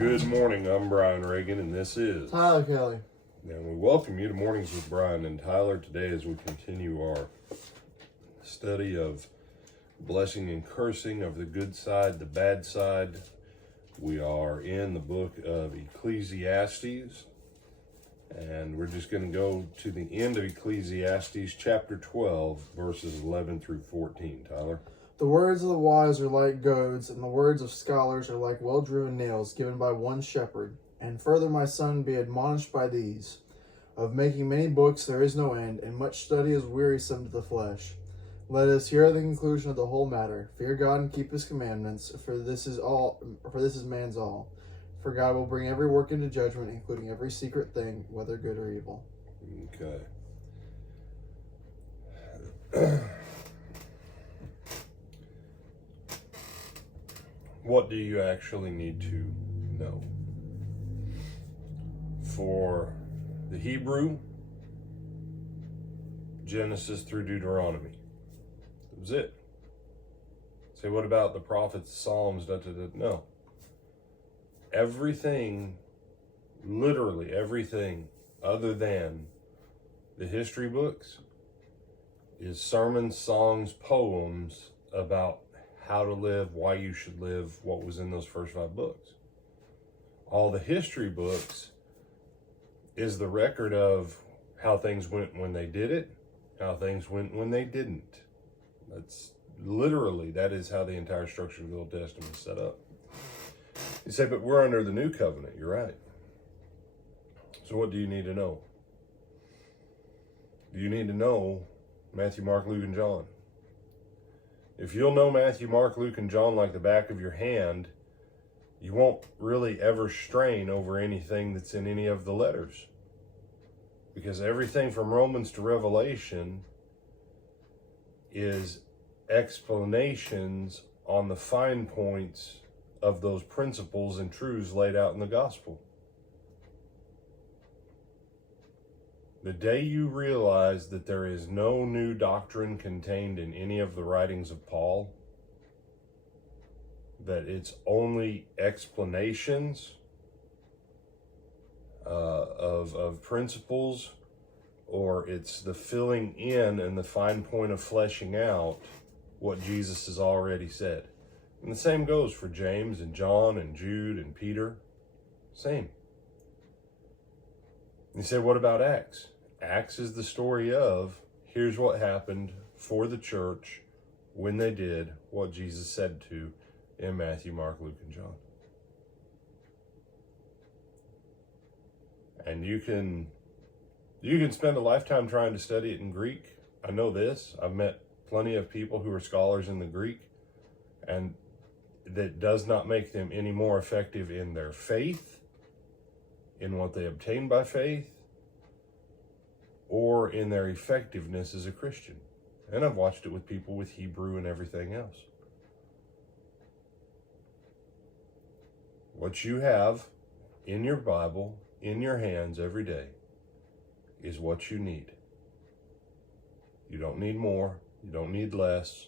Good morning, I'm Brian Reagan, and this is Tyler Kelly. And we welcome you to Mornings with Brian and Tyler today as we continue our study of blessing and cursing, of the good side, the bad side. We are in the book of Ecclesiastes, and we're just going to go to the end of Ecclesiastes, chapter 12, verses 11 through 14. Tyler? The words of the wise are like goads, and the words of scholars are like well-driven nails given by one shepherd. And further, my son, be admonished by these. Of making many books there is no end, and much study is wearisome to the flesh. Let us hear the conclusion of the whole matter. Fear God and keep his commandments, for this is man's all. For God will bring every work into judgment, including every secret thing, whether good or evil. Okay. What do you actually need to know? For the Hebrew, Genesis through Deuteronomy. That was it. Say, what about the prophets, Psalms, No. Everything, literally everything other than the history books is sermons, songs, poems about how to live, why you should live, what was in those first 5 books. All the history books is the record of how things went when they did it, how things went when they didn't. That is how the entire structure of the Old Testament is set up. You say, but we're under the new covenant. You're right. So what do you need to know? Do you need to know Matthew, Mark, Luke, and John? If you'll know Matthew, Mark, Luke, and John like the back of your hand, you won't really ever strain over anything that's in any of the letters. Because everything from Romans to Revelation is explanations on the fine points of those principles and truths laid out in the gospel. The day you realize that there is no new doctrine contained in any of the writings of Paul, that it's only explanations of principles, or it's the filling in and the fine point of fleshing out what Jesus has already said. And the same goes for James and John and Jude and Peter. Same. You say, what about Acts? Acts is the story of, here's what happened for the church when they did what Jesus said to in Matthew, Mark, Luke, and John. And you can spend a lifetime trying to study it in Greek. I know this. I've met plenty of people who are scholars in the Greek, and that does not make them any more effective in their faith, in what they obtain by faith, or in their effectiveness as a Christian. And I've watched it with people with Hebrew and everything else. What you have in your Bible, in your hands every day, is what you need. You don't need more. You don't need less.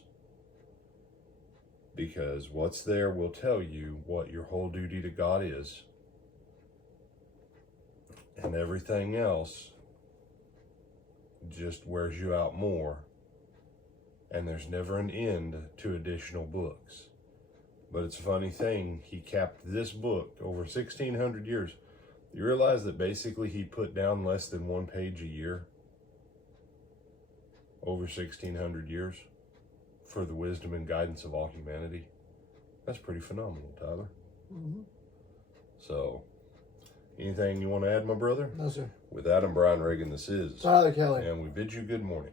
Because what's there will tell you what your whole duty to God is. And everything else just wears you out more. And there's never an end to additional books. But it's a funny thing, he capped this book over 1,600 years. You realize that basically he put down less than 1 page a year over 1,600 years for the wisdom and guidance of all humanity? That's pretty phenomenal, Tyler. Mm-hmm. So, anything you want to add, my brother? No, sir. With that, I'm Brian Reagan. This is Tyler Kelly. And we bid you good morning.